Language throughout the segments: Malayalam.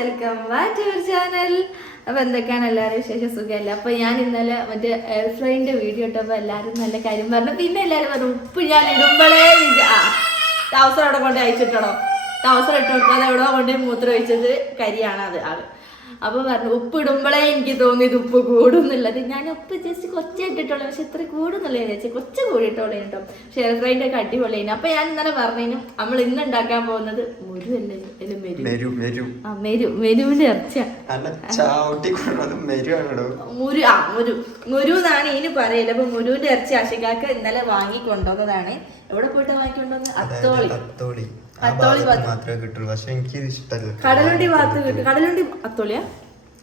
Welcome back to your channel. അപ്പൊ എന്തൊക്കെയാണ് എല്ലാവരും വിശേഷം? സുഖമല്ല. അപ്പൊ ഞാൻ ഇന്നലെ മറ്റേ എയർ ഫ്രൈന്റെ വീഡിയോ ഇട്ടപ്പോ എല്ലാരും നല്ല കാര്യം പറഞ്ഞു. പിന്നെ എല്ലാരും പറഞ്ഞു ഉപ്പ് ഞാൻ ഇടുമ്പോഴേ ടൗസർ അവിടെ കൊണ്ട് അയച്ചിട്ടോ, ടൗസർ ഇട്ട് കൊടുക്കാതെ എവിടെ കൊണ്ട് മൂത്രം ഒഴിച്ചത് കരിയാണ് അത് ആള്. അപ്പൊ പറഞ്ഞു ഉപ്പ് ഇടുമ്പോഴേ എനിക്ക് തോന്നിയത് ഉപ്പ് കൂടുന്നുള്ളത്. ഞാൻ ഉപ്പ് ജസ്റ്റ് കൊച്ചേ ഇട്ടിട്ടുള്ളൂ, പക്ഷെ ഇത്ര കൂടുന്നുള്ളൂ വെച്ചാൽ കൊച്ചു കൂടിയിട്ടുള്ളൂ കേട്ടോ. പക്ഷെ എയർ ഫ്രൈൻ്റെ ഒക്കെ അടിപൊളിയാണ്. അപ്പൊ ഞാൻ ഇന്നലെ പറഞ്ഞു നമ്മൾ ഇന്ന് ഉണ്ടാക്കാൻ പോകുന്നത് മെരുവിന്റെ ഇറച്ചിയാണ്. മുരു എന്നാണ് ഇതിന് പറയല്. അപ്പൊ മുരുവിന്റെ ഇറച്ചി ആശിക്കാക്ക് ഇന്നലെ വാങ്ങിക്കൊണ്ടുവന്നതാണ്. എവിടെ പോയിട്ട് വാങ്ങിക്കൊണ്ടുവന്ന്? അത്തോളി മാത്രമേ കിട്ടുള്ളൂ. പക്ഷെ എനിക്ക് ഇഷ്ടമല്ല. കടലുണ്ടി ഭാഗത്ത് കിട്ടും. കടലുണ്ടി അത്തോളിയാ?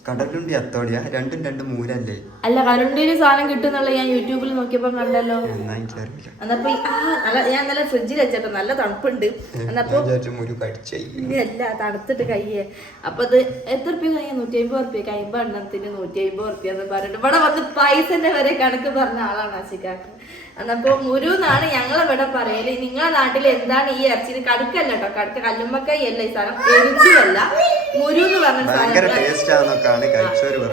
കടലുണ്ടി അത്തോളിയാ? രണ്ടും രണ്ട് മൂലല്ലേ? അല്ല, കടലുണ്ടിയിൽ സാധനം കിട്ടുന്നുള്ള ഞാൻ യൂട്യൂബിൽ നോക്കിയപ്പോ കണ്ടല്ലോ. എന്നപ്പോ ഞാൻ നല്ല ഫ്രിഡ്ജിൽ വെച്ചിട്ടോ, നല്ല തണുപ്പുണ്ട്. എന്നപ്പോ അല്ല തണുത്തിട്ട് കയ്യേ. അപ്പൊ അത് എത്ര റുപ്യ കഴിയാ? 150 റുപ്യ. 50 എണ്ണത്തിന് 150 റുപ്യ എന്ന് പറഞ്ഞിട്ട് ഇവിടെ വന്ന് പൈസന്റെ വരെ കണക്ക് പറഞ്ഞ ആളാണ് ആശിക്കാക്ക്. എന്നപ്പോ മുരു എന്നാണ് ഞങ്ങളിവിടെ പറയല്. നിങ്ങളെ നാട്ടിൽ എന്താണ് ഈ ഇറച്ചിന്? കടുക്കല്ല കേട്ടോ, കടുക്ക കല്ലുമ്മക്കായി അല്ല ഈ സാധനം, എരിച്ചുമല്ല. മുരു എന്ന് പറഞ്ഞ സാധനം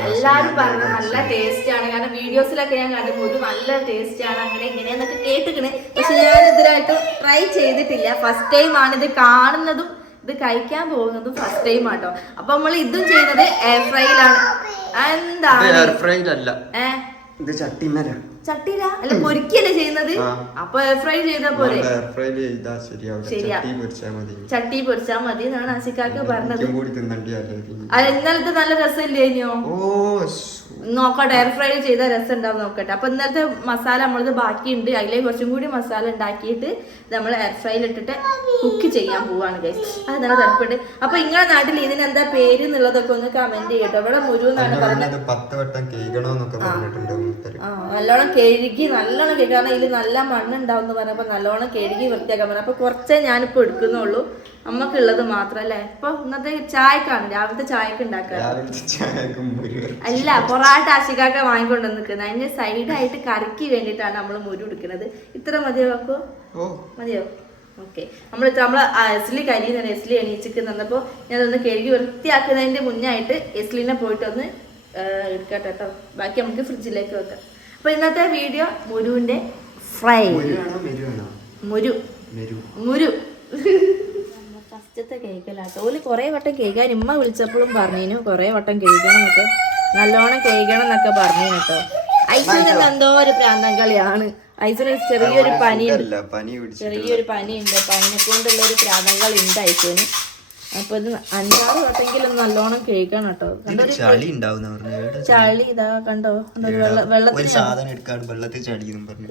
എല്ലാരും പറഞ്ഞു നല്ല ടേസ്റ്റ് ആണ്. കാരണം വീഡിയോസിലൊക്കെ ഞാൻ കണ്ടു മുരു നല്ല ടേസ്റ്റ് ആണ് അങ്ങനെ ഇങ്ങനെയെന്നൊക്കെ കേട്ടിക്കണേ. പക്ഷെ ഞാൻ ഇതിലായിട്ട് ട്രൈ ചെയ്തിട്ടില്ല. ഫസ്റ്റ് ടൈം ആണ് ഇത് കാണുന്നതും ഇത് കഴിക്കാൻ പോകുന്നതും ഫസ്റ്റ് ടൈം ആട്ടോ. അപ്പൊ നമ്മൾ ഇതും ചെയ്യുന്നത് എയർ ഫ്രൈയിലാണ്. എന്താണ് ചട്ടിയില അല്ല, പൊരിക്കല്ലേ ചെയ്യുന്നത്? അപ്പൊ എയർ ഫ്രൈ ചെയ്താ പോലെ ശരിയാ, ചട്ടി പൊരിച്ചാ മതി എന്നാണ് ആശിക്കാക്ക് പറഞ്ഞത്. അത് ഇന്നലത്തെ നല്ല രസമില്ലേനോ? നോക്കട്ടെ, എയർ ഫ്രൈ ചെയ്ത രസം ഉണ്ടാവും നോക്കട്ടെ. അപ്പൊ ഇന്നലത്തെ മസാല നമ്മളത് ബാക്കിയുണ്ട്, അതിലേക്ക് കുറച്ചും കൂടി മസാല ഉണ്ടാക്കിയിട്ട് നമ്മൾ എയർ ഫ്രൈയിൽ ഇട്ടിട്ട് കുക്ക് ചെയ്യാൻ പോവാണ് ഗൈസ്. അത് നല്ല തണുപ്പുണ്ട്. അപ്പൊ നിങ്ങളുടെ നാട്ടിൽ ഇതിനെന്താ പേര് എന്നുള്ളതൊക്കെ ഒന്ന് കമന്റ് ചെയ്യട്ടോ. ഇവിടെ മുരു എന്നാണ് പറഞ്ഞത്. നല്ലോണം കഴുകി നല്ലോണം കഴുകി, കാരണം ഇതിൽ നല്ല മണ്ണുണ്ടാവും എന്ന് പറഞ്ഞപ്പോ നല്ലോണം കഴുകി വൃത്തിയാക്കാൻ പറഞ്ഞു. അപ്പൊ കുറച്ചേ ഞാനിപ്പോ എടുക്കുന്നുള്ളൂ, അമ്മക്കുള്ളത് മാത്രല്ലേ. ഇപ്പൊ ഇന്നത്തെ ചായക്കാണ്, രാവിലത്തെ ചായക്ക് ഉണ്ടാക്കുക. അല്ല, പൊറാട്ട ആശിക്കാക്ക വാങ്ങിക്കൊണ്ട് നിൽക്കുന്നത്. അതിന്റെ സൈഡായിട്ട് കറിക്ക് വേണ്ടിയിട്ടാണ് നമ്മൾ മുരു എടുക്കുന്നത്. ഇത്ര മതിയോ? വെക്കോ മതിയോ? ഓക്കെ. നമ്മള് എസ്ലി കരിയുന്ന എസ്ലി എണീച്ചിക്ക് തന്നപ്പോ ഞാനൊന്ന് കഴുകി വൃത്തിയാക്കുന്നതിന്റെ മുന്നായിട്ട് എസ്ലിനെ പോയിട്ടൊന്ന് എടുക്കട്ടെ കേട്ടോ. ബാക്കി നമുക്ക് ഫ്രിഡ്ജിലേക്ക് വെക്കാം. അപ്പൊ ഇന്നത്തെ വീഡിയോ മുരുവിന്റെ ഫ്രൈ. മുരു ഫസ്റ്റത്തെ കേക്കലാട്ടോ. ഓല് കുറെ വട്ടം കേൾക്കാൻ ഇമ്മ വിളിച്ചപ്പോഴും പറഞ്ഞിനു കുറെ വട്ടം കേൾക്കണം എന്നൊക്കെ, നല്ലോണം കേൾക്കണം എന്നൊക്കെ പറഞ്ഞു കേട്ടോ. ഐസിന് എന്തോ ഒരു പ്രാന്തം കളിയാണ്. ഐസിന് ചെറിയൊരു പനിയുണ്ട്. പനിനെ കൊണ്ടുള്ള ഒരു പ്രാന്തം കളി ഉണ്ട് ഐസിന്. അപ്പൊ ഇത് 5-6 വട്ടെങ്കിലും നല്ലോണം കേൾക്കണം കേട്ടോ. ചളി ഇതാ കണ്ടോ, വെള്ളത്തിൽ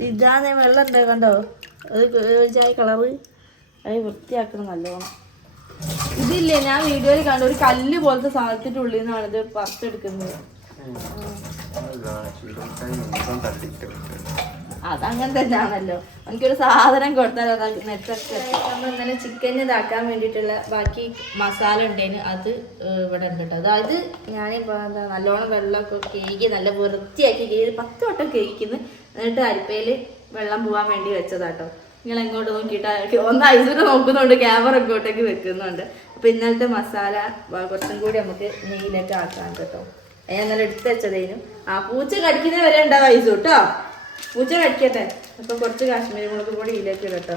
ഇതാന്ന് വെള്ളം ഉണ്ട് കണ്ടോ, അത് ചായ കളറ്. അത് വൃത്തിയാക്കണം നല്ലോണം. ഇതില്ലേ, ഞാൻ വീഡിയോയിൽ കണ്ട ഒരു കല്ല് പോലത്തെ സാധനത്തിന്റെ ഉള്ളിൽ നിന്നാണ് ഇത് പറിച്ചെടുക്കുന്നത്. അതങ്ങനെ തന്നെയാണല്ലോ, എനിക്കൊരു സാധനം കൊടുത്താൽ നെറ്റൊക്കെ. നമ്മൾ ഇന്നലെ ചിക്കൻ ഇതാക്കാൻ വേണ്ടിയിട്ടുള്ള ബാക്കി മസാല ഉണ്ടേന്, അത് ഇവിടെ ഉണ്ട് കേട്ടോ. അതായത് ഞാൻ നല്ലോണം വെള്ളമൊക്കെ കേക്ക് നല്ല വൃത്തിയാക്കി 10 വട്ടം കേൾക്കുന്നു. എന്നിട്ട് അരിപ്പയിൽ വെള്ളം പോകാൻ വേണ്ടി വെച്ചതാട്ടോ. നിങ്ങൾ എങ്ങോട്ട് നോക്കിയിട്ട് ഒന്ന് ഐസിന് നോക്കുന്നുണ്ട്, ക്യാമറ ഇങ്ങോട്ടേക്ക് വെക്കുന്നുണ്ട്. അപ്പൊ ഇന്നലത്തെ മസാല കുറച്ചും കൂടി നമുക്ക് നെയ്യിലേക്ക് ആക്കാൻ കേട്ടോ. ഞാൻ നല്ല എടുത്ത് വെച്ചതേനും. പൂച്ച കടിക്കുന്ന വരെ ഉണ്ടാവും ഐസ് കേട്ടോ, പൂച്ച കടിക്കട്ടെ. അപ്പൊ കുറച്ച് കാശ്മീരി മുളക് പൊടി ഇതിലേക്ക് ഇടട്ടോ.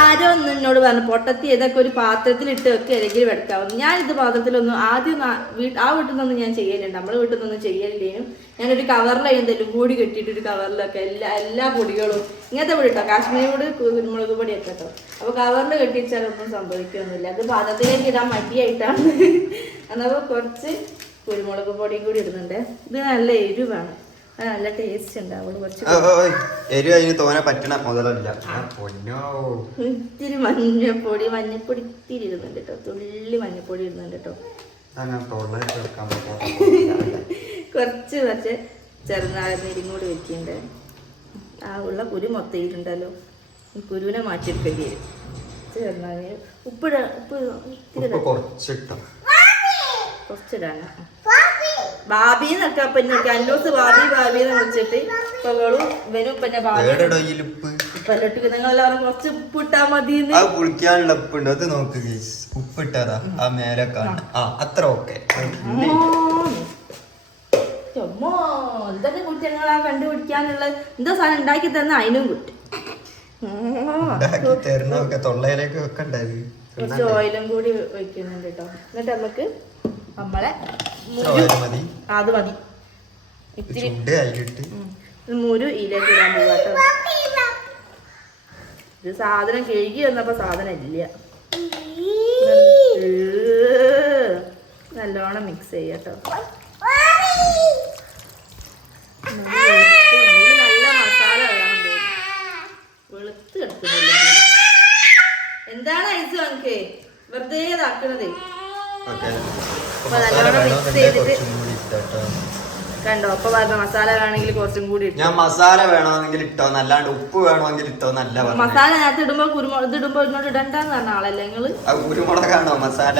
ആരോ ഒന്ന് എന്നോട് പറഞ്ഞു പൊട്ടത്തി ഇതൊക്കെ ഒരു പാത്രത്തിൽ ഇട്ട് വെക്കുക അല്ലെങ്കിൽ വെക്കാവുന്നു. ഞാൻ ഇത് പാത്രത്തിലൊന്നും ആദ്യം ആ വീട്ടിൽ നിന്നൊന്നും ഞാൻ ചെയ്യലുണ്ട്, നമ്മളെ വീട്ടിൽ നിന്നൊന്നും ചെയ്യലില്ലേനും. ഞാനൊരു കവറിലായി എന്തെങ്കിലും കൂടി കെട്ടിയിട്ട് ഒരു കവറിലൊക്കെ എല്ലാ പൊടികളും ഇങ്ങനത്തെ പൊടി ഇട്ടോ, കാശ്മീരി പൊടി കുരുമുളക് പൊടിയൊക്കെ കേട്ടോ. അപ്പൊ കവറിൽ കെട്ടിച്ചാലൊന്നും സംഭവിക്കൊന്നുമില്ല. അത് പാത്രത്തിലേക്ക് ഇടാൻ മടിയായിട്ടാണ്. എന്നപ്പോ കുറച്ച് കുരുമുളക് പൊടിയും കൂടി ഇടുന്നുണ്ട്. ഇത് നല്ല എരിവാണ്, നല്ല ടേസ്റ്റ് ഉണ്ടാവും. ഇത്തിരി മഞ്ഞപ്പൊടി ഇത്തിരി ഇടുന്നുണ്ട് കേട്ടോ, തുള്ളി മഞ്ഞപ്പൊടി ഇടുന്നുണ്ട് കേട്ടോ. കുറച്ച് ചെറുനാരങ്ങയും കൂടി വെക്കണ്ടേ. ആ ഉള്ള കുരു മൊത്തം ഇട്ടുണ്ടല്ലോ, ഈ കുരുവിനെ മാറ്റിയെടുക്കേണ്ടി വരും. ചെറുനാരങ്ങ ഉപ്പ് ഇത്തിരി കുറച്ചിടാനാ. ബാബിന്നൊക്കെ പിന്നെ കന്നൂസ് ബാബി എന്ന് വിളിച്ചിട്ട് ഇപ്പൊ ഇവനും പിന്നെ ബാബി പല്ലൊട്ടിക്ക് നിങ്ങളെല്ലാവരും കുറച്ച് ഉപ്പിട്ടാ മതി. അത് പുളിക്കാനുള്ള ഉപ്പുണ്ട്, അത് നോക്ക് ഗൈസ്. ഉപ്പിട്ടതാ ആ മേലെ കാണാം. ആ അത്ര ഓക്കെ. എന്തൊക്കെ കുറ്റങ്ങളാ കണ്ടുപിടിക്കാനുള്ള എന്താ സാധനം ഉണ്ടാക്കി തന്ന അതിനും കുറ്റം. തരണൊക്കെ തൊള്ളയിലേക്ക് വെക്കണ്ടായി. കുറച്ച് ഓയിലും കൂടി വെക്കുന്നുണ്ട് കേട്ടോ. എന്നിട്ട് നമുക്ക് നമ്മളെ മതി, അത് മതി. ഇത്തിരി അതിലിട്ട് മുരു ഇതിലേക്ക് ഇടാൻ പോവാ കേട്ടോ. ഇത് സാധനം കഴുകി വന്നപ്പോ സാധനം ഇല്ല. നല്ലോണം മിക്സ് ചെയ്യട്ടോ. നല്ല മസാല വേണം തോന്നുന്നു. വെളുത്ത് കിടക്കുന്നില്ല. എന്താണ് ഐസ് നമുക്ക് വെറുതെ ഇതാക്കണത്. അപ്പൊ നല്ലോണം മിക്സ് ചെയ്തിട്ട് കണ്ടോ. അപ്പൊ പറഞ്ഞ മസാല വേണമെങ്കിൽ കുറച്ചും കൂടി ഞാൻ മസാല വേണമെങ്കിൽ ഇട്ടോ, അല്ലാണ്ട് ഉപ്പ് വേണമെങ്കിൽ ഇട്ടോ നല്ല. മസാല നേരത്തെ ഇടുമ്പോ കുരുമുളക് ഇത് ഇടുമ്പോ ഇന്നോട് ഇടണ്ടെന്ന് പറഞ്ഞ ആളല്ലേ നിങ്ങള്. കുരുമുളകാണോ മസാല?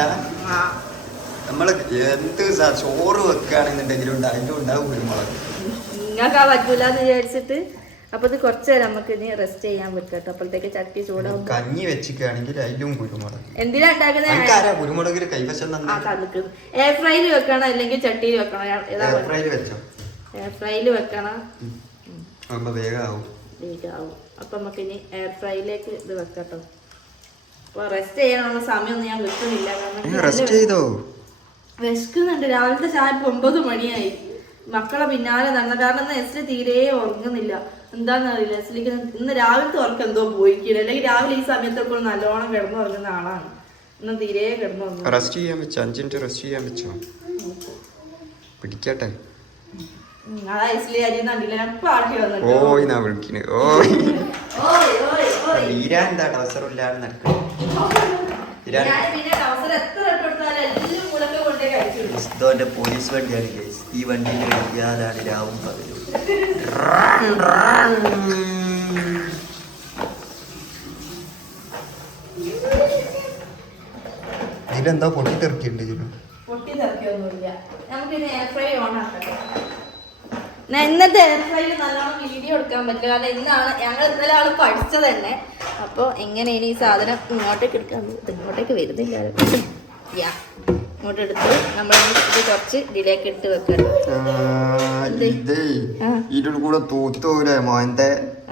നമ്മള് എന്ത് ചോറ് വെക്കുകയാണെന്നുണ്ടെങ്കിലും അതിന്റെ ഉണ്ടാവും കുരുമുളക്. നിങ്ങൾക്ക് ആ പറ്റൂലെന്ന് വിചാരിച്ചിട്ട് അപ്പൊ ഇത് കുറച്ചു നേരം നമുക്ക് ഇനി റെസ്റ്റ് ചെയ്യാൻ പറ്റട്ടോ. അപ്പോഴത്തേക്ക് ചട്ടി ചൂടാവും. കഞ്ഞി വെച്ചിക്കുകയാണെങ്കിൽ അതിലും കുരുമുളക്. എന്തിനാ ഉണ്ടാക്കുന്നത്? കുരുമുളകിൽ കൈവശം എയർ ഫ്രൈയിൽ വെക്കണം അല്ലെങ്കിൽ ചട്ടിയിൽ വെക്കണം. എയർ ഫ്രൈയിൽ വെച്ചോ? എയർ ഫ്രൈയിൽ വെക്കണം. വേഗമാവും. അപ്പൊ നമുക്ക് ഇനി എയർ ഫ്രൈയിലേക്ക് ഇത് വെക്കട്ടോ. അപ്പൊ റെസ്റ്റ് ചെയ്യാനുള്ള സമയമൊന്നും ഞാൻ വെക്കുന്നില്ല. കാരണം വിശക്കുന്നുണ്ട്. രാവിലത്തെ ചായ 9 മണിയായി. മക്കളെ പിന്നാലെ നടന്ന കാരണം നെസ്ലി തീരെ ഉറങ്ങുന്നില്ല. എന്താന്ന് അറിയില്ല. നെസ്ലിക്ക് ഇന്ന് രാവിലത്തെ ഉറക്കം എന്തോ പോയിക്കില്ല. അല്ലെങ്കിൽ രാവിലെ ഈ സമയത്തൊക്കെ നല്ലോണം കിടന്നുറങ്ങുന്ന ആളാണ്. ഇന്ന് തീരെ കിടന്നുറങ്ങും. റെസ്റ്റ് ചെയ്യാൻ വെച്ചോ? 5 മിനിറ്റ് റെസ്റ്റ് ചെയ്യാൻ വെച്ചോ? പിടിക്കട്ടെ. അതാ നെസ്ലി അരി കണ്ടില്ല. എപ്പോ ആട്ടി വന്നിട്ട് ഓയ് നാ വിളിക്കണ്. എന്താ ടവസറില്ലാതെ നടക്കണം. ഇസ്തോന്റെ പോലീസ് വണ്ടിയാണ് ഗൈസ്. ഈ വണ്ടിയിൽ കഴിക്കാതാണ് രാവും പകലും. ഇതിലെന്തോ പൊട്ടിത്തെറിക്കുന്നുണ്ട്. പൊട്ടിത്തെറിക്കൊന്നുമില്ല. നമുക്കിനി എയർ ഫ്രൈ ഓൺ ആക്കട്ടെ. ഇന്നത്തെ എയർ ഫ്രൈയിൽ നല്ലോണം വീഡിയോ എടുക്കാൻ പറ്റില്ല. കാരണം ഇന്നാണ് ഞങ്ങൾ ഇന്നലെ ആൾ പഠിച്ചത് തന്നെ. അപ്പോൾ എങ്ങനെയാണ് ഈ സാധനം ഇങ്ങോട്ടേക്ക് എടുക്കാൻ പോകുന്നത്? ഇങ്ങോട്ടേക്ക് വരുന്നില്ല. ഇങ്ങോട്ട് എടുത്ത് നമ്മൾ ഇത് കുറച്ച് ഇതിലേക്ക് ഇട്ട് വെക്കണം.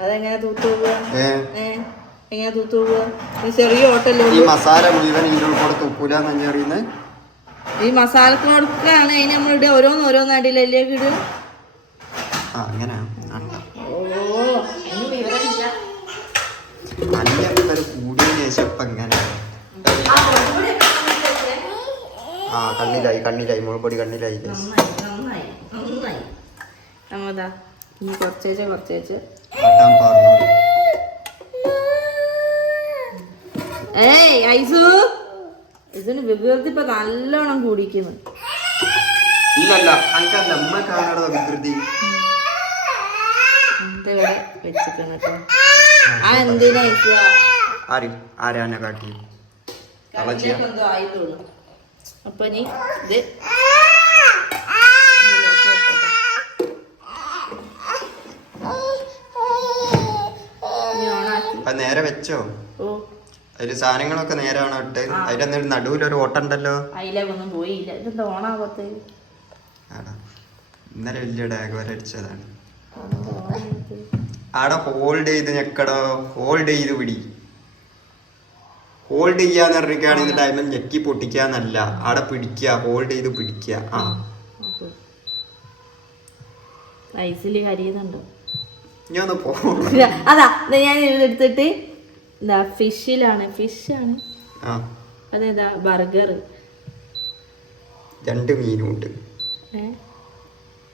അതെങ്ങനെ തൂത്തു പോവുക? എങ്ങനെ തൂത്തു പോവുക? ചെറിയ ഹോട്ടല്ലോ. ഈ മസാല മുഴുവൻ ഇതിലൂടെ തൂക്കൂലെന്ന് അറിയുന്നത്. ഈ മസാലക്കൊടുക്കാണ് അതിന് നമ്മളിവിടെ ഓരോന്ന് അടിയിലേക്ക് ഇടുക. കണ്ണിലായി മുളപ്പൊടി കണ്ണിലായി. നമ്മതാ ഈ കുറച്ചേച്ച് ഏയ് ഐസു ഇതിന് വികൃതി ഇപ്പൊ നല്ലോണം കൂടിക്കുന്നു. ഇവിടെ വെച്ചിട്ടുണ്ട് കേട്ടോ. ആ എന്തിനാ എന്തോ ആയി തോന്നുന്നു. അപ്പൊ ഇനി ഇത് നേരെ വെച്ചോ? അതില് സാധനങ്ങളൊക്കെ നേരാണോ ഇട്ട്? അതിന്റെ നടുവിലൊരു ഓട്ടണ്ടല്ലോ. അതിലേക്കൊന്നും പോയില്ല. ഇതെന്താ ഓണാകത്ത്? ഇന്നലെ വലിയ ഡാഗ് വരെ അടിച്ചതാണ്. ആടെ ഹോൾഡ് ചെയ്ത് ഞെക്കടോ. ഹോൾഡ് ചെയ്ത് പിടി. ഹോൾഡ് ചെയ്യാന്ന് പറഞ്ഞിരിക്കുകയാണെങ്കിൽ ടൈമിൽ ഞെക്കി പൊട്ടിക്കാന്നല്ല. ആടെ പിടിക്കുക. ഹോൾഡ് ചെയ്ത് പിടിക്കുക. ഐസില് കരിയുന്നുണ്ടോ? ഞാനൊന്ന് പോ. അതാ ഞാൻ എടുത്തിട്ട് എന്താ ഫിഷാണ്. അതേതാ ബർഗർ. 2 മീനും ഉണ്ട്.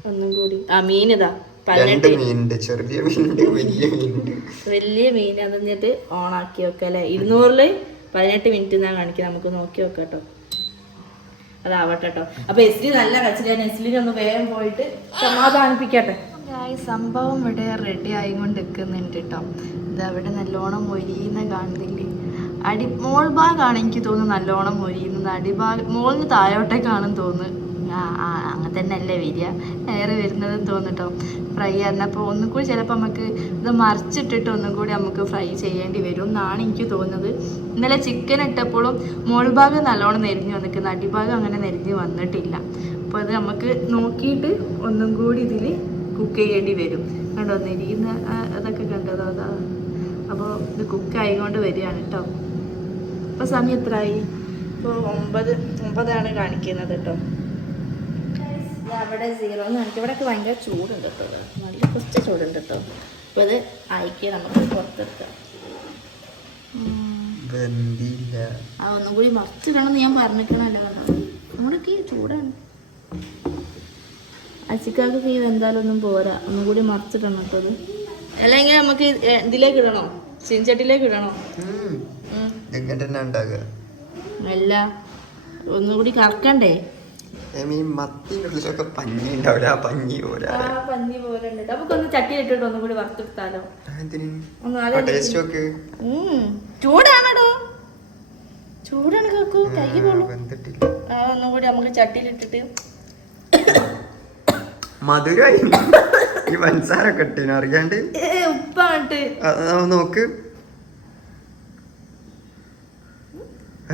ഒന്നും കൂടി മീനിതാ 2 മീനുണ്ട്. ചെറിയ മീനുണ്ട്, വലിയ മീനുണ്ട്. വലിയ മീൻ എന്നിട്ട് ഓണാക്കി വെക്കല്ലേ. 200 18 മിനിറ്റ് എന്നാ കാണിക്കുന്നത്. നമുക്ക് നോക്കി വെക്കാം കേട്ടോ. അതാവട്ടെ കേട്ടോ. അപ്പൊ എസ്ലി നല്ല കച്ചിലാണ്. എസ്ലിനെ ഒന്ന് വേഗം പോയിട്ട് സമാധാനിപ്പിക്കട്ടെ. സംഭവം ഇവിടെ റെഡി ആയിക്കൊണ്ട് നിൽക്കുന്നുണ്ട് കേട്ടോ. ഇത് അവിടെ നല്ലോണം മൊരിയുന്ന കാണുന്നില്ലേ? മോൾ ഭാഗമാണ് എനിക്ക് തോന്നുന്നു നല്ലോണം മൊരിയുന്നത്. അടിഭാഗം മോളിന് താഴോട്ടേക്കാണെന്ന് തോന്നുന്നു അങ്ങനെ തന്നെ അല്ലേ വരിക, എയർ വരുന്നതെന്ന് തോന്നിട്ടോ ഫ്രൈ ആയിരുന്നപ്പോൾ ഒന്നും കൂടി ചിലപ്പോൾ നമുക്ക് ഇത് മറിച്ചിട്ടിട്ട് ഒന്നും കൂടി നമുക്ക് ഫ്രൈ ചെയ്യേണ്ടി വരും എന്നാണ് എനിക്ക് തോന്നുന്നത്. ഇന്നലെ ചിക്കൻ ഇട്ടപ്പോഴും മോൾ ഭാഗം നല്ലോണം നെരിഞ്ഞ് വന്നിരിക്കുന്നത്, അടിഭാഗം അങ്ങനെ നെരിഞ്ഞ് വന്നിട്ടില്ല. അപ്പോൾ അത് നമുക്ക് നോക്കിയിട്ട് ഒന്നും കൂടി ഇതിൽ കുക്ക് ചെയ്യേണ്ടി വരും. കണ്ടോ നെരിയുന്ന അതൊക്കെ കണ്ടതോ അതാ. അപ്പോൾ ഇത് കുക്കായിക്കൊണ്ട് വരികയാണ് കേട്ടോ. ഇപ്പോൾ സമയം എത്രയായി? ഇപ്പോൾ 9 കാണിക്കുന്നത് കേട്ടോ. അവിടെ 0 എന്ന് കാണിക്കും. ഇവിടെയൊക്കെ ഭയങ്കര ചൂടുണ്ട് കേട്ടോ, നല്ല കുറച്ച് ചൂടുണ്ട് കേട്ടോ. അപ്പോൾ അത് അയക്കി നമുക്ക് പുറത്തെടുക്കാം. ഒന്നും കൂടി മറിച്ചിടണമെന്ന് ഞാൻ പറഞ്ഞിരിക്കണല്ലോ. കണ്ടോ നമ്മുടെയൊക്കെ ചൂടാണ്. അച്ചിക്കാക്കൊക്കെ ഇത് എന്തായാലും ഒന്നും പോരാ, ഒന്നും കൂടി മറിച്ചിടണം കേട്ടോ അത്. അല്ലെങ്കിൽ നമുക്ക് ഇതിലേക്ക് ഇടണോ, ചീൻചട്ടിയിലേക്ക് ഇടണോ? അല്ല ഒന്നും കൂടി കറക്കണ്ടേ? പഞ്ഞി പോലെ ഉണ്ട്. നമുക്കൊന്ന് ചട്ടിയിലിട്ടിട്ട് ഒന്നും കൂടി വറുത്തെടുത്താലോ? ചൂടാണോ? ചൂടാണ് കാക്കു, കൈ പോലും. ഒന്നും കൂടി നമുക്ക് ചട്ടിയിലിട്ടിട്ട് മധുരമായി ഈ പഞ്ചസാരൊക്കെ ഇട്ടിന് അറിയാണ്ട് ഉപ്പാണ്ട് നോക്ക്.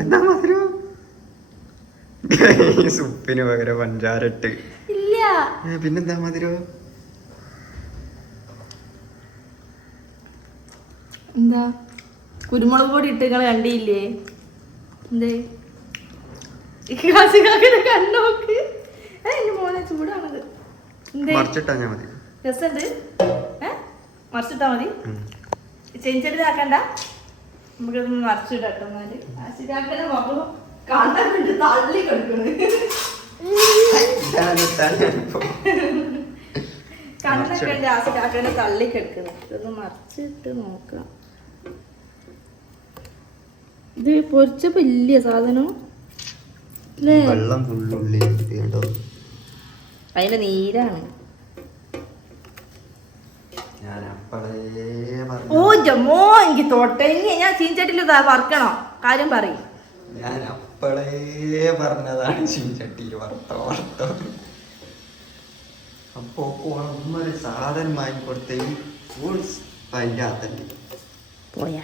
എന്താ മധുരം? സുപ്പിന് പകരം പഞ്ചാര ഇട്ട്. ഇല്ല പിന്നെന്താ മധുരം? എന്താ കുരുമുളക് പൊടി ഇട്ട് നിങ്ങൾ കണ്ടില്ലേ? എന്തേ കണ്ണോക്ക് മോനെ ചൂടാണത്. മറിച്ചിട്ടാ ഞാൻ മതി. രസമുണ്ട്. മറിച്ചിട്ടാ മതി, ചെഞ്ചടി ആക്കണ്ട. നമുക്കതൊന്ന് മറിച്ചിടട്ടോ. എന്നാല് ആശിക്കാക്കനെ മുഖം കണ്ണുണ്ട് തള്ളി കിടക്കണ്. കണ്ണൊക്കെ ഉണ്ട് ആശിക്കാക്കനെ തള്ളി കിടക്കണ്. ഇതൊന്ന് മറിച്ചിട്ട് നോക്കാം. ഇത് പൊരിച്ചപ്പോ ഇല്ല സാധനം അല്ലേ? അതിന്റെ നീരാണ്. ഓ ജമ്മോ എനിക്ക് തൊട്ടേ. ഞാൻ ചീൻചട്ടിയിൽ വറക്കണോ? കാര്യം പറയും. ഞാൻ അപ്പളേ പറഞ്ഞതാണ് ചീൻചട്ടിയിൽ വറുത്തോ. അപ്പൊ ഒരു സാധനം വാങ്ങിക്കൊടുത്തേ പോയാ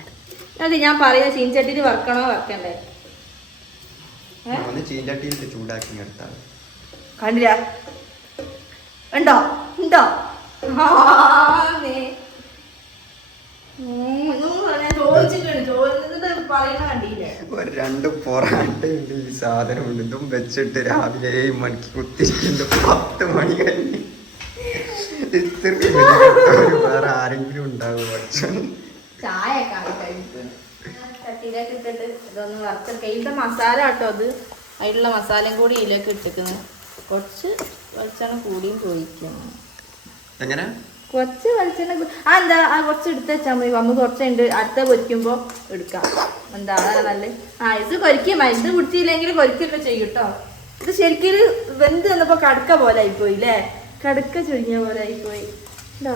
അത് ഞാൻ പറയാ. ചീൻചട്ടിയിൽ വറക്കണോ വറക്കണ്ടേ? ചീൻചട്ടിയിൽ ചൂടാക്കി എടുത്താണ്. കണ്ടില്ല? ഉണ്ടോ ഉണ്ടോ? രണ്ട് പൊറാട്ട ഉണ്ട്, ഈ സാധനം ഉണ്ട്. ഇതും വെച്ചിട്ട് രാവിലെ 7 മണിക്ക് കുത്തിരിക്കുന്നുണ്ട്. 10 മണി കഴിഞ്ഞ് ഇത്രയും വേറെ ആരെങ്കിലും ഉണ്ടാവും? ചട്ടിയിലേക്ക് ഇട്ടിട്ട് ഇതൊന്ന് വറുത്തെടുക്കുക. ഇതിന്റെ മസാല കേട്ടോ അത്. അതിലുള്ള മസാലയും കൂടി ഇതിലേക്ക് ഇട്ടിക്കുന്നത്. കുറച്ച് വെളിച്ചെണ്ണ കൂടിയും പോയിക്കണം. എങ്ങനെ? കുറച്ച് വെളിച്ചെണ്ണ എന്താ കുറച്ച് എടുത്ത് വെച്ചാൽ മതി. നമുക്ക് കുറച്ചുണ്ട് അടുത്ത പൊരിക്കുമ്പോൾ എടുക്കാം. എന്താ നല്ല ഇത് കൊരിക്കും. ഇത് കുടിച്ചില്ലെങ്കിൽ കൊരിക്കൊക്കെ ചെയ്യും കേട്ടോ. ഇത് ശരിക്കും വെന്ത് വന്നപ്പോൾ കടക്ക പോലെ ആയിപ്പോയി അല്ലേ? കടക്ക ചുരുങ്ങിയ പോലെ ആയിപ്പോയി കേട്ടോ.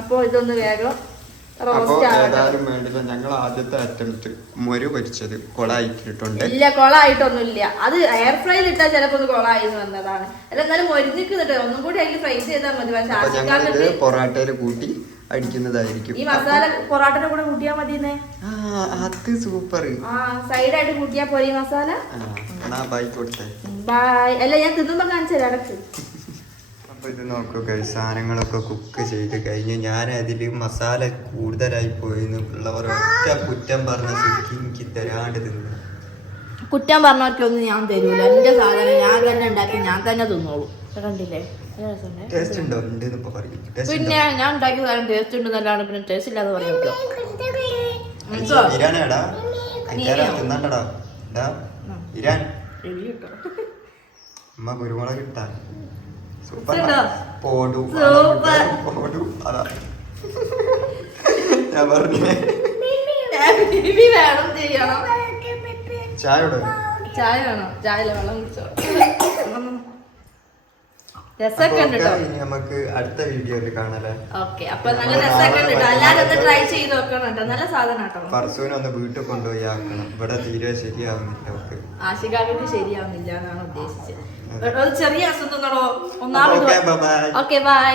അപ്പോൾ ഇതൊന്ന് വേഗം ഞങ്ങൾ ആദ്യത്തെ അറ്റംപ്റ്റ് മൊരു പൊരിച്ചത് കൊളായിട്ടുണ്ട്. ഇല്ല കൊളായിട്ടൊന്നുമില്ല. അത് എയർ ഫ്രൈയിൽ ഇട്ടാൽ ചിലപ്പോ ഒന്ന് കൊളായി വന്നതാണ്. അല്ല എന്നാലും മൊരിഞ്ഞിക്കുന്നുണ്ട്. ഒന്നും കൂടി അതിൽ ഫ്രൈ ചെയ്താൽ മതി. പക്ഷെ പൊറാട്ടയില് കൂട്ടി അടിക്കുന്നതായിരിക്കും. ഈ മസാല പൊറാട്ടയുടെ കൂടെ കൂട്ടിയാൽ മതിയെന്നേ. അത് സൂപ്പർ. സൈഡായിട്ട് കൂട്ടിയാ പോലെ ഈ മസാല. ബൈ കൊടുത്തേ. ബൈ. അല്ല ഞാൻ തിന്നുമ്പോ കാണിച്ചു തരാം ഇടക്ക്. അപ്പൊ ഇത് നോക്കുക, സാധനങ്ങളൊക്കെ കുക്ക് ചെയ്ത് കഴിഞ്ഞ് ഞാൻ അതില് മസാല കൂടുതലായി പോയിന്നുള്ളവർ ഒറ്റ കുറ്റം പറഞ്ഞ സ്ഥിതിക്ക് എനിക്ക് തരാണ്ട് തിന്നു. കുറ്റം പറഞ്ഞവർക്കൊന്നും ഞാൻ തരൂല. എന്റെ സാധനം ഞാൻ തന്നെ ഉണ്ടാക്കി ഞാൻ തന്നെ തിന്നോളൂ. കണ്ടില്ലേ? ടേസ്റ്റ് ഉണ്ടോ? ഉണ്ട് പറയും. പിന്നെ ഞാൻ ഉണ്ടാക്കിയ സാധനം ടേസ്റ്റ് ഉണ്ടെന്നല്ലാണ്ട് പിന്നെ ടേസ്റ്റ് ഇല്ലാതെ പറയാൻ പറ്റുമോ? ബിരിയാണിയാടാ തിന്നാണ്ടടാ ഇരാൻ അമ്മ കുരുമുളക് ഇട്ടാ സൂപ്പർ. പോടു അതാ ഞാൻ പറഞ്ഞേ. ചായ ചായ വേണോ? ചായ വെള്ളം കുടിച്ചോ. രസമൊക്കെ ഉണ്ട് കേട്ടോ. ഇനി നമുക്ക് അടുത്ത വീഡിയോയിൽ കാണാല്ലേ. ഓക്കെ, അപ്പൊ നല്ല രസമൊക്കെ ഉണ്ട് കേട്ടോ. എല്ലാരും ഒന്ന് ട്രൈ ചെയ്ത് നോക്കണം കേട്ടോ. നല്ല സാധനം കേട്ടോ. പർസൂനെ ഒന്ന് വീട്ടിൽ കൊണ്ടുപോയി ആക്കണം. ഇവിടെ തീരെ ശരിയാവുന്നില്ല അവർക്ക്. ആശികാവിന് ശരിയാവുന്നില്ല എന്നാണ് ഉദ്ദേശിച്ചത്. ഒരു ചെറിയ അസുഖം ഒന്നാമത്. Okay, bye bye. Okay bye.